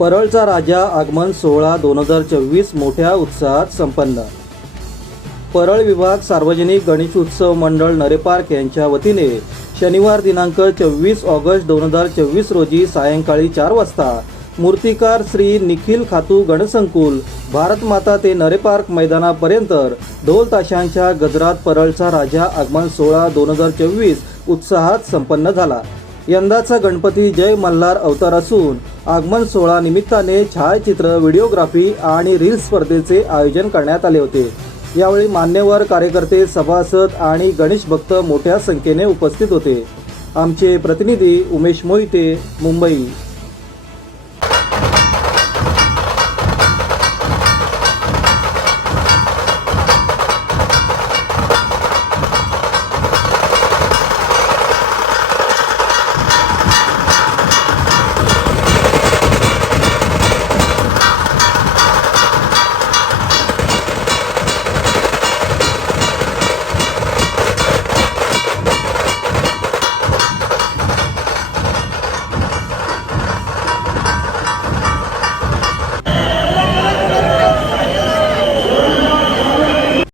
परळचा राजा आगमन सोहळा दोन हजार चोवीस मोठ्या उत्साहात संपन्न. परळ विभाग सार्वजनिक गणेशोत्सव मंडळ नरेपार्क यांच्या वतीने शनिवार दिनांक चोवीस ऑगस्ट दोन हजार चोवीस रोजी सायंकाळी चार वाजता मूर्तिकार श्री निखिल खातू गणसंकुल भारतमाता ते नरेपार्क मैदानापर्यंत ढोल ताशांच्या गजरात परळचा राजा आगमन सोहळा दोन हजार चोवीस उत्साहात संपन्न झाला. यंदाचा गणपती जय मल्हार अवतार असून आगमन सोहळा निमित्ताने छायाचित्र व्हिडिओग्राफी आणि रील्स स्पर्धेचे आयोजन करण्यात आले होते. यावेळी मान्यवर कार्यकर्ते सभासद आणि गणेश भक्त मोठ्या संख्येने उपस्थित होते. आमचे प्रतिनिधी उमेश मोहिते मुंबई.